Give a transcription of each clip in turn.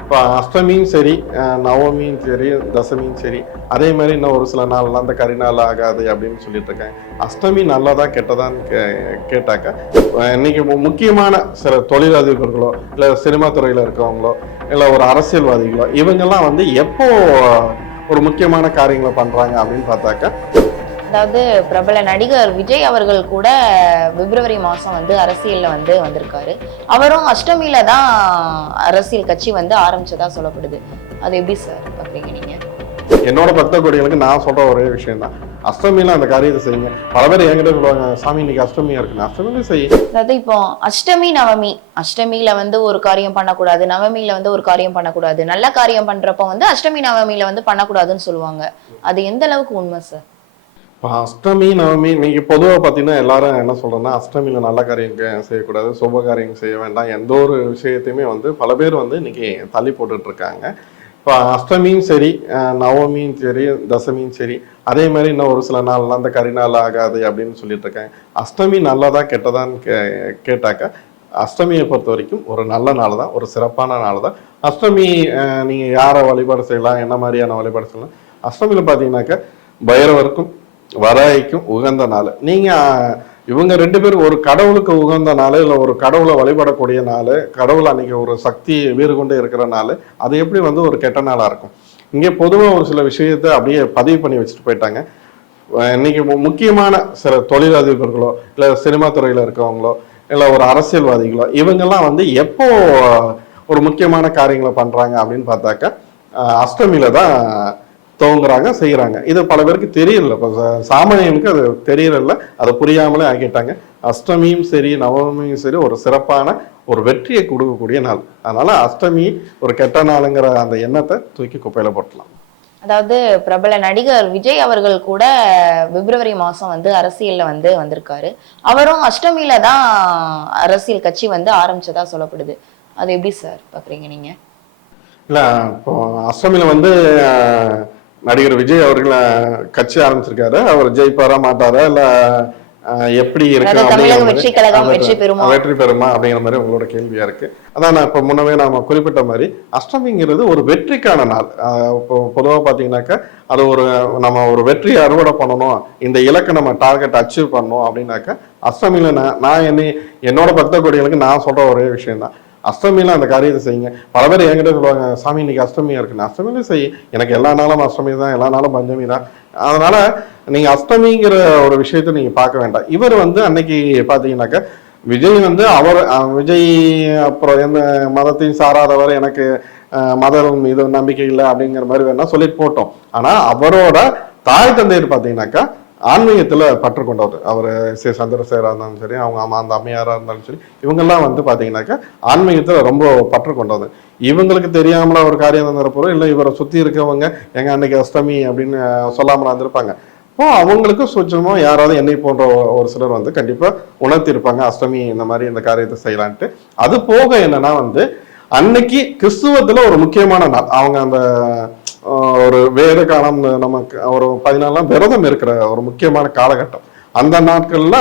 இப்போ அஷ்டமியும் சரி, நவமியும் சரி, தசமியும் சரி, அதே மாதிரி இன்னும் ஒரு சில நாள்லாம் அந்த கரிநாள் ஆகாது அப்படின்னு சொல்லிட்டு இருக்காங்க. அஷ்டமி நல்லதா கெட்டதான்னு கேட்டாக்கா, இன்னைக்கு முக்கியமான சில தொழிலதிபர்களோ இல்லை சினிமா துறையில் இருக்கவங்களோ இல்லை ஒரு அரசியல்வாதிகளோ இவங்கெல்லாம் வந்து எப்போ ஒரு முக்கியமான காரியங்களை பண்றாங்க அப்படின்னு பார்த்தாக்கா, அதாவது பிரபல நடிகர் விஜய் அவர்கள் கூட பிப்ரவரி மாசம் வந்து அரசியல்ல வந்து வந்திருக்காரு. அவரும் அஷ்டமியில தான் அரசியல் கட்சி வந்து ஆரம்பிச்சதா சொல்லப்படுது. அது எப்படி சார் பாக்குறீங்க நீங்க? என்னோட பக்த கொடிகளுக்கு நான் சொல்ற ஒரே விஷயம் தான், அஷ்டமியில அந்த காரியத்தை செய்யுங்க. பல பேர் என்கிட்ட சொல்லுவாங்க, சாமி இன்னைக்கு அஷ்டமியா இருக்குன்னு. அஷ்டமியில செய்ய, அதாவது இப்போ அஷ்டமி நவமி, அஷ்டமியில வந்து ஒரு காரியம் பண்ணக்கூடாது, நவமியில வந்து ஒரு காரியம் பண்ணக்கூடாது, நல்ல காரியம் பண்றப்ப வந்து அஷ்டமி நவமியில வந்து பண்ணக்கூடாதுன்னு சொல்லுவாங்க. அது எந்த அளவுக்கு உண்மை சார்? இப்போ அஷ்டமி நவமி நீங்கள் பொதுவாக பார்த்தீங்கன்னா எல்லாரும் என்ன சொல்கிறேன்னா, அஷ்டமியில் நல்ல காரியம் செய்யக்கூடாது, சுப காரியம் செய்ய வேண்டாம், எந்த ஒரு விஷயத்தையுமே வந்து பல பேர் வந்து இன்னைக்கு தள்ளி போட்டுட்ருக்காங்க. இப்போ அஷ்டமியும் சரி, நவமியும் சரி, தசமியும் சரி, அதே மாதிரி இன்னும் ஒரு சில நாள்லாம் அந்த கரிநாள் ஆகாது அப்படின்னு சொல்லிட்டு இருக்காங்க. அஷ்டமி நல்லதா கெட்டதான்னு கேட்டாக்கா, அஷ்டமியை பொறுத்த வரைக்கும் ஒரு நல்ல நாள் தான், ஒரு சிறப்பான நாள் தான். அஷ்டமி நீங்கள் யாரை வழிபாடு செய்யலாம், என்ன மாதிரியான வழிபாடு செய்யலாம்? அஷ்டமியில் பார்த்தீங்கன்னாக்கா பைரவருக்கும் வராய்க்கும் உகந்த நாள். நீங்கள் இவங்க ரெண்டு பேரும் ஒரு கடவுளுக்கு உகந்த நாள், இல்லை ஒரு கடவுளை வழிபடக்கூடிய நாள், கடவுள் அன்னைக்கு ஒரு சக்தி வீறு கொண்டு இருக்கிற நாள், அது எப்படி வந்து ஒரு கெட்ட நாளாக இருக்கும்? இங்கே பொதுவாக ஒரு சில விஷயத்தை அப்படியே பதிவு பண்ணி வச்சுட்டு போயிட்டாங்க. இன்னைக்கு முக்கியமான சில தொழிலதிபர்களோ இல்லை சினிமா துறையில் இருக்கவங்களோ இல்லை ஒரு அரசியல்வாதிகளோ இவங்கெல்லாம் வந்து எப்போ ஒரு முக்கியமான காரியங்களை பண்ணுறாங்க அப்படின்னு பார்த்தாக்கா, அஷ்டமியில தான் துவங்குறாங்க, செய்கிறாங்க. இது பல பேருக்கு தெரியல, இப்போ சாமானியனுக்கு அது தெரியல, அதை புரியாமலே ஆக்கிட்டாங்க. அஷ்டமியும் சரி, நவமியும் சரி ஒரு சிறப்பான ஒரு வெற்றியை கொடுக்கக்கூடிய நாள். அதனால அஷ்டமி ஒரு கெட்ட நாளுங்கிற அந்த எண்ணத்தை தூக்கி குப்பையில போட்டலாம். அதாவது பிரபல நடிகர் விஜய் அவர்கள் கூட பிப்ரவரி மாசம் வந்து அரசியல்ல வந்து வந்திருக்காரு. அவரும் அஷ்டமியில தான் அரசியல் கட்சி வந்து ஆரம்பிச்சதா சொல்லப்படுது. அது எப்படி சார் பாக்குறீங்க நீங்க? இல்ல, இப்போ அஷ்டமியில வந்து நடிகர் விஜய் அவர்கள் கட்சி ஆரம்பிச்சிருக்காரு. அவர் ஜெயிப்பாரா மாட்டாரா, இல்ல எப்படி இருக்கு, வெற்றி பெறுமா அப்படிங்கிற மாதிரி உங்களோட கேள்வியா இருக்கு. அதான் நான் இப்ப முன்னவே நாம குறிப்பிட்ட மாதிரி அஷ்டமிங்கிறது ஒரு வெற்றிக்கான நாள். இப்போ பொதுவாக பாத்தீங்கன்னாக்கா அது ஒரு நம்ம ஒரு வெற்றியை அறுவடை பண்ணணும், இந்த இலக்கை நம்ம டார்கெட் அச்சீவ் பண்ணணும் அப்படின்னாக்கா அஷ்டமியில நான் என்னோட பக்த கொடிகளுக்கு நான் சொல்ற ஒரே விஷயம் தான், அஷ்டமியில அந்த காரியத்தை செய்யுங்க. பல பேர் என்கிட்ட சொல்லுவாங்க, சாமி இன்னைக்கு அஷ்டமியா இருக்குன்னு. அஷ்டமியில செய்ய, எனக்கு எல்லா நாளும் அஷ்டமி தான், எல்லா நாளும் பஞ்சமி தான். அதனால நீங்க அஷ்டமிங்கிற ஒரு விஷயத்த நீங்க பார்க்க வேண்டாம். இவர் வந்து அன்னைக்கு பாத்தீங்கன்னாக்கா விஜய் வந்து விஜய் அப்புறம் எந்த மதத்தையும் சாராதவர், எனக்கு மதம் இது நம்பிக்கை இல்லை அப்படிங்கிற மாதிரி வேணா சொல்லிட்டு போட்டோம். ஆனா அவரோட தாய் தந்தையர் பாத்தீங்கன்னாக்கா ஆன்மீகத்துல பற்று கொண்டவர். அவர் சந்திரசேகரா இருந்தாலும் சரி, அவங்க அந்த அம்மையாரா இருந்தாலும் சரி, இவங்கெல்லாம் வந்து பாத்தீங்கன்னாக்கா ஆன்மீகத்துல ரொம்ப பற்று கொண்டவர். இவங்களுக்கு தெரியாமல ஒரு காரியம் நடந்தப்போ, இல்லை இவரை சுத்தி இருக்கவங்க எங்க அன்னைக்கு அஷ்டமி அப்படின்னு சொல்லாமல இருந்திருப்பாங்க. இப்போ அவங்களுக்கு சுச்சமோ யாராவது என்னை போன்ற ஒரு சிலர் வந்து கண்டிப்பா உணர்த்தி இருப்பாங்க, அஷ்டமி இந்த மாதிரி இந்த காரியத்தை செய்யலான்ட்டு. அது போக என்னன்னா வந்து அன்னைக்கு கிறிஸ்துவத்துல ஒரு முக்கியமான நாள். அவங்க அந்த ஒரு வேத காலம், நமக்கு ஒரு 14 விரதம் இருக்கிற ஒரு முக்கியமான காலகட்டம். அந்த நாட்கள்ல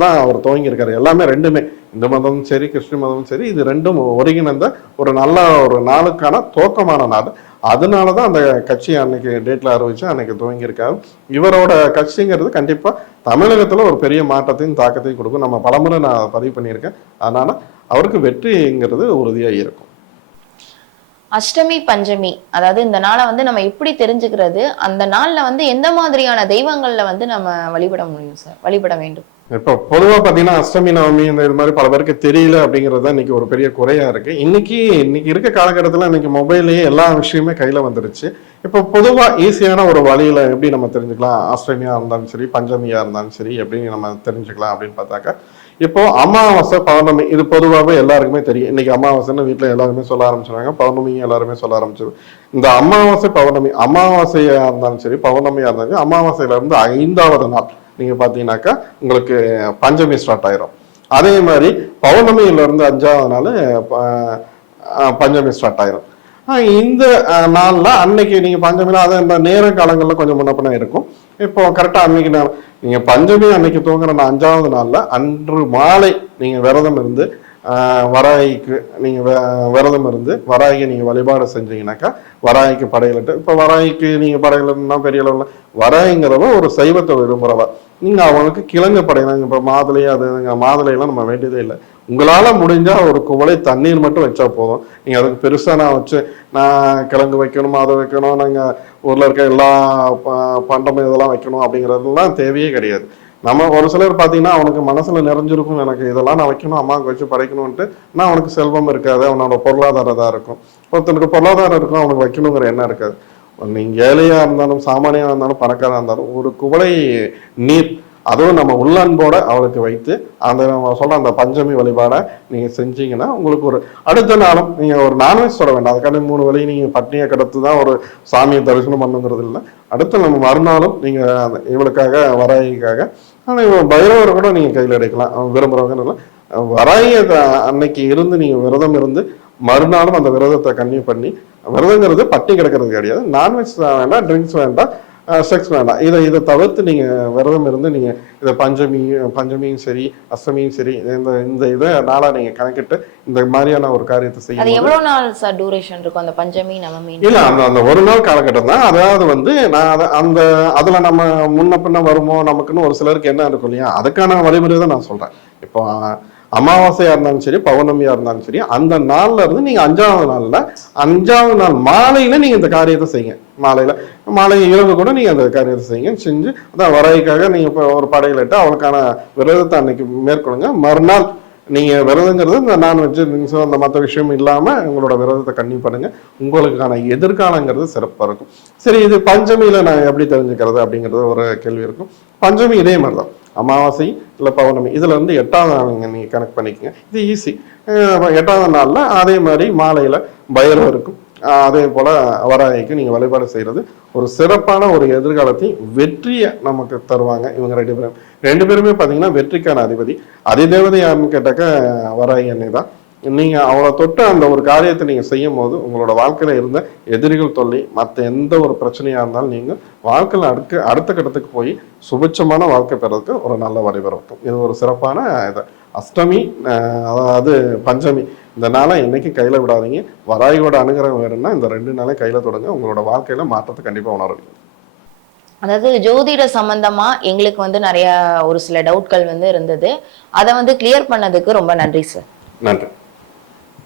தான் அவர் துவங்கி இருக்காரு. எல்லாமே ரெண்டுமே, இந்து மதமும் சரி கிறிஸ்டின் மதமும் சரி, இது ரெண்டும் ஒருங்கிணைந்த ஒரு நல்ல ஒரு நாளுக்கான துவக்கமான நாள். அதனாலதான் அந்த கட்சி அன்னைக்கு டேட்ல அறிவிச்சு அன்னைக்கு துவங்கி இருக்காரு. இவரோட கட்சிங்கிறது கண்டிப்பா தமிழகத்துல ஒரு பெரிய மாற்றத்தையும் தாக்கத்தையும் கொடுக்கும். நம்ம பலமுறை நான் பதிவு பண்ணியிருக்கேன். அதனால அவருக்கு வெற்றிங்கிறது உறுதியா இருக்கும். அஷ்டமி பஞ்சமி, அதாவது இந்த நாளை வந்து நம்ம எப்படி தெரிஞ்சுக்கிறது, அந்த நாள்ல வந்து எந்த மாதிரியான தெய்வங்கள்ல வந்து நம்ம வழிபட முடியும் சார், வழிபட வேண்டும்? இப்போ பொதுவாக பார்த்தீங்கன்னா அஷ்டமி நவமி இந்த இது மாதிரி பல பேருக்கு தெரியல அப்படிங்கிறது தான் இன்னைக்கு ஒரு பெரிய குறையா இருக்கு. இன்னைக்கு இருக்க காலகட்டத்தில் இன்னைக்கு மொபைல்லையே எல்லா விஷயமே கையில வந்துருச்சு. இப்போ பொதுவாக ஈஸியான ஒரு வழியில எப்படி நம்ம தெரிஞ்சுக்கலாம், அஷ்டமியா இருந்தாலும் சரி பஞ்சமியா இருந்தாலும் சரி எப்படி நம்ம தெரிஞ்சுக்கலாம் அப்படின்னு பார்த்தாக்கா, இப்போ அமாவாசை பௌர்ணமி இது பொதுவாகவே எல்லாருக்குமே தெரியும். இன்னைக்கு அமாவாசைன்னு வீட்டில் எல்லாருமே சொல்ல ஆரம்பிச்சிருவாங்க, பௌர்ணமியும் எல்லாருமே சொல்ல ஆரம்பிச்சிருவாங்க. இந்த அமாவாசை பௌர்ணமி, அமாவாசையா இருந்தாலும் சரி பௌர்ணமியா இருந்தாலும் சரி, அமாவாசையில இருந்து 5வது நாள் நீங்க பாத்தீங்கன்னாக்கா உங்களுக்கு பஞ்சமி ஸ்டார்ட் ஆயிரும். அதே மாதிரி பௌர்ணமியில இருந்து 5வது நாள் பஞ்சமி ஸ்டார்ட் ஆயிரும். இந்த நாள்ல அன்னைக்கு நீங்க பஞ்சமியில அதை இந்த நேர காலங்கள்ல கொஞ்சம் முன்னப்பன இருக்கும். இப்போ கரெக்டா அன்னைக்கு நீங்க பஞ்சமி அன்னைக்கு தூங்குற 5வது நாள்ல அன்று மாலை நீங்க விரதம் இருந்து வராகிக்கு நீங்க விரதம் இருந்து வராகி நீங்க வழிபாடு செஞ்சீங்கன்னாக்கா வராகிக்கு படையலிட்டு, இப்ப வராகிக்கு நீங்க படையலிட்டுனா பெரிய அளவுல வராகிங்கிறவ ஒரு சைவத்தை விரும்புறவ, நீங்க அவங்களுக்கு கிழங்கு படையலாம். இப்ப மாதுளை அது மாதுளையெல்லாம் நம்ம வேண்டியதே இல்லை. உங்களால முடிஞ்சா ஒரு குவளை தண்ணீர் மட்டும் வச்சா போதும். நீங்க அதுக்கு பெருசா நான் வச்சு நான் கிழங்கு வைக்கணும் அதை வைக்கணும் நாங்க ஊர்ல இருக்க எல்லா பண்டமும் இதெல்லாம் வைக்கணும் அப்படிங்கிறதுலாம் தேவையே கிடையாது. நம்ம ஒரு சிலர் பார்த்தீங்கன்னா அவனுக்கு மனசுல நிறைஞ்சிருக்கும், எனக்கு இதெல்லாம் நான் வைக்கணும் அம்மாவுக்கு வச்சு படைக்கணும்ன்ட்டு, ஆனால் அவனுக்கு செல்வம் இருக்காது, அவனோட பொருளாதாரம் தான் இருக்கும். ஒருத்தனுக்கு பொருளாதாரம் இருக்கும், அவனுக்கு வைக்கணுங்கிற எண்ணம் இருக்காது. நீங்க ஏழையா இருந்தாலும் சாமானியா இருந்தாலும் பணக்காரா இருந்தாலும் ஒரு குவளை நீர், அதுவும் நம்ம உள்ளன்போட அவளுக்கு வைத்து அந்த நம்ம சொல்ற அந்த பஞ்சமி வழிபாடை நீங்க செஞ்சீங்கன்னா உங்களுக்கு ஒரு அடுத்த நாளும் நீங்க ஒரு நான்வெஜ் சொல்ல வேண்டாம். அதுக்கான 3 வேளையும் நீங்க பட்னியை கிடத்து தான் ஒரு சாமியை தரிசனம் பண்ணுங்கிறது இல்லை. அடுத்து நம்ம மறுநாளும் நீங்க இவளுக்காக வராயிக்காக, ஆனால் இவன் பைரவரை கூட நீங்க கையில் எடுக்கலாம் விரும்புறவங்க. வராய அன்னைக்கு இருந்து நீங்க விரதம் இருந்து மறுநாளும் அந்த விரதத்தை கன்னியூ பண்ணி, விரதங்கிறது பட்டி கிடக்கிறது கிடையாது. நான்வெஜ் வேண்டாம், ட்ரிங்க்ஸ் வேண்டாம், செக்ஸ் வேண்டாம். இதை தவிர்த்து நீங்க விரதம் இருந்து நீங்க இதை பஞ்சமியும் சரி அஷ்டமியும் சரி இந்த இதை நாளா நீங்க கணக்கிட்டு இந்த மாதிரியான ஒரு காரியத்தை செய்யும். அது எவ்வளவு நாள் சார் டியூரேஷன் இருக்கும் அந்த பஞ்சமி நவமி? இல்ல அந்த ஒரு நாள் காலகட்டம் தான். அதாவது நான் அந்த அதுல நம்ம முன்ன பின்ன வருமோ நமக்குன்னு ஒரு சிலருக்கு என்ன இருக்கும் இல்லையா, அதுக்கான வழிமுறை தான் நான் சொல்றேன். இப்போ அமாவாசையா இருந்தாலும் சரி பௌர்ணமியா இருந்தாலும் சரி, அந்த நாள்ல இருந்து நீங்க 5வது நாள் மாலையில நீங்க இந்த காரியத்தை செய்யுங்க. மாலை இரவு கூட நீங்க அந்த காரியத்தை செய்யுங்க. செஞ்சு அதான் வராய்க்காக நீங்க இப்போ ஒரு படையிலிட்டு அவளுக்கான விரதத்தை அன்னைக்கு மேற்கொள்ளுங்க. மறுநாள் நீங்க விரதங்கிறது இந்த நான்வெஜ் அந்த மற்ற விஷயம் இல்லாம உங்களோட விரதத்தை கன்னியூ பண்ணுங்க. உங்களுக்கான எதிர்காலங்கிறது சிறப்பா இருக்கும். சரி, இது பஞ்சமியில நான் எப்படி தெரிஞ்சுக்கிறது அப்படிங்கிறது ஒரு கேள்வி இருக்கும். பஞ்சமி இதே மாதிரிதான், அமாவாசை இல்லை பௌர்ணமி, இதுல இருந்து 8வது நாள் நீங்க கனெக்ட் பண்ணிக்கங்க. இது ஈஸி. 8வது நாள்ல அதே மாதிரி மாலையில பைரவர் இருக்கும், அதே போல வராய்க்கு நீங்க வழிபாடு செய்யறது ஒரு சிறப்பான ஒரு எதிர்காலத்தை வெற்றியை நமக்கு தருவாங்க. இவங்க 2 பேருமே பாத்தீங்கன்னா வெற்றிக்கான அதிபதி. அதிதேவதை யாருன்னு கேட்டாக்க வராய் அன்னை தான். நீங்க அவளை தொட்டு அந்த ஒரு காரியத்தை நீங்க செய்யும் போது உங்களோட வாழ்க்கையில இருந்த எதிரிகள் தொல்லை மற்ற எந்த ஒரு பிரச்சனையா இருந்தாலும் நீங்க வாழ்க்கையில அடுத்த கட்டத்துக்கு போய் சுபிட்சமான வாழ்க்கை பெறதுக்கு ஒரு நல்ல வழிவகுக்கும். இது ஒரு சிறப்பான இது. அஷ்டமி அதாவது பஞ்சமி இந்த நாளை என்னைக்கு கையில விடாதீங்க. வராயோட அனுகிரகம் வேணும்னா இந்த 2 நாளை கையில தொடங்க, உங்களோட வாழ்க்கையில மாற்றத்தை கண்டிப்பா உணருவீங்க. அதாவது ஜோதிட சம்பந்தமா எங்களுக்கு நிறைய ஒரு சில டவுட்கள் இருந்தது. அதை கிளியர் பண்ணதுக்கு ரொம்ப நன்றி சார். நன்றி.